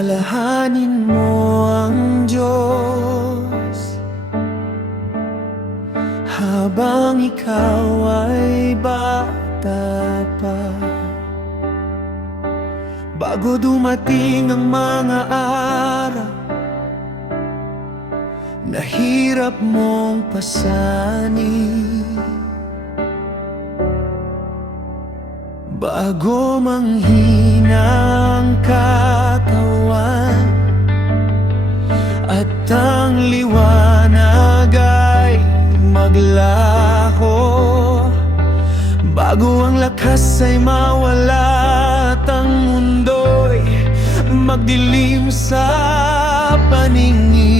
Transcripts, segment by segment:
Alalahanin mo ang Diyos habang ikaw ay bata pa, bago dumating ang mga araw na hirap mong pasanin, bago manghina ang katawan at ang liwanag ay maglaho, bago ang lakas ay mawala at ang mundo'y magdilim sa paningin.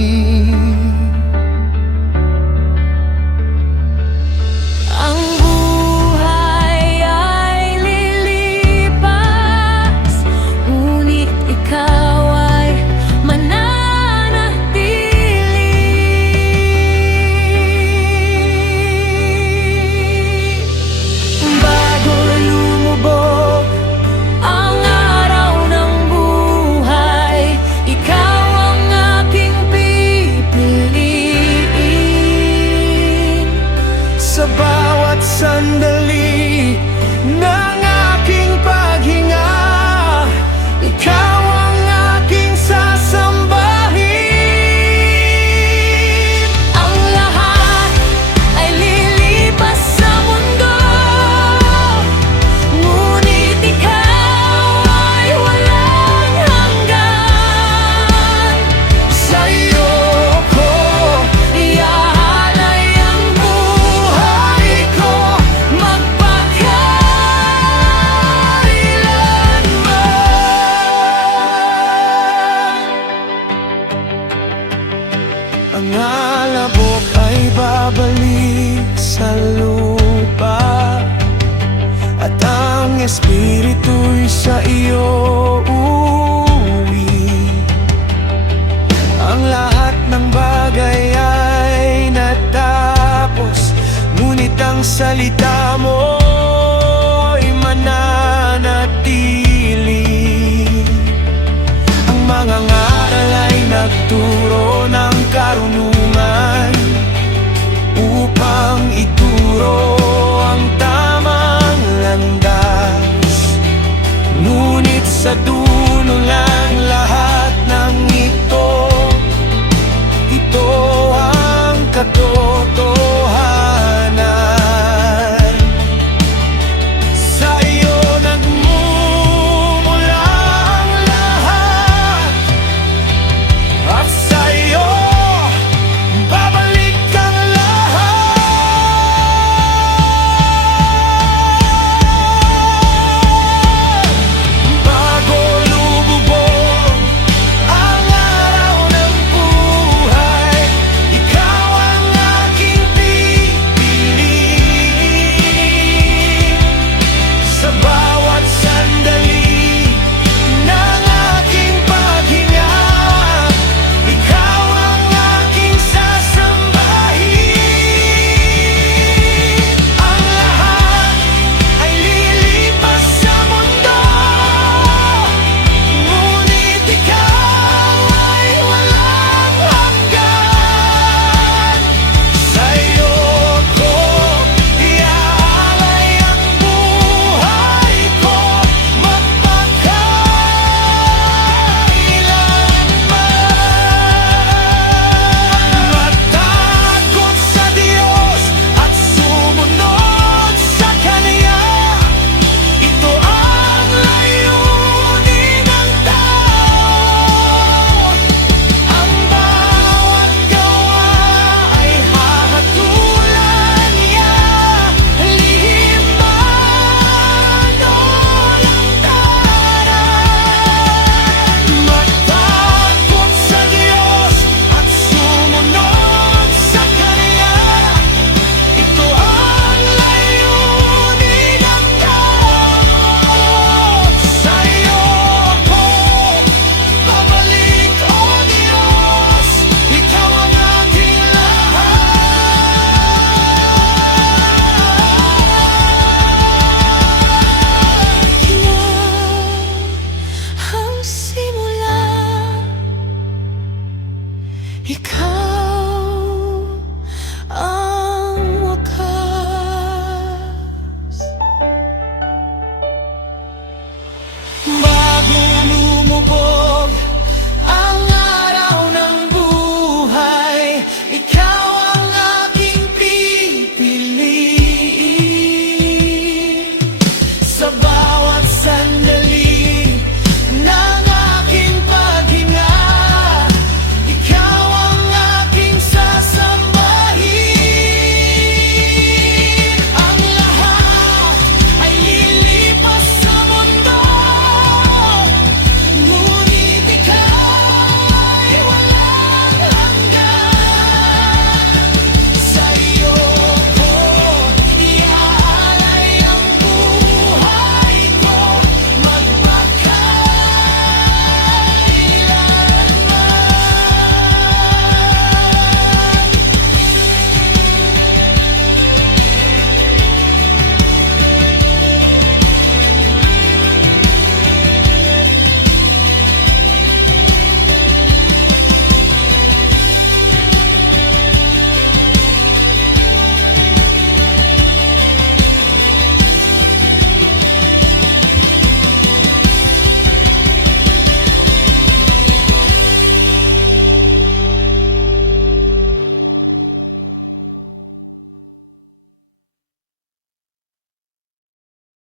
Sandali ng aking paghinga, ikaw ang aking sasambahin. Ang lahat ay lilipas sa mundo, ngunit ikaw ay walang hanggan. Sa iyo ko iaalay ang buhay ko, ang alabok ay babalik sa lupa at ang espiritu'y sa iyo uuwi. Ang lahat ng bagay ay natapos, ngunit ang salita mo ay mananatili. Ang mga ngaral ay nagturo ng karunungan upang ituro ang tamang landas, ngunit sa dulo ng lahat ng ito ang katotohanan. Sa iyo nagmumula ang lahat at sa iyo babalik ang lahat. Ikaw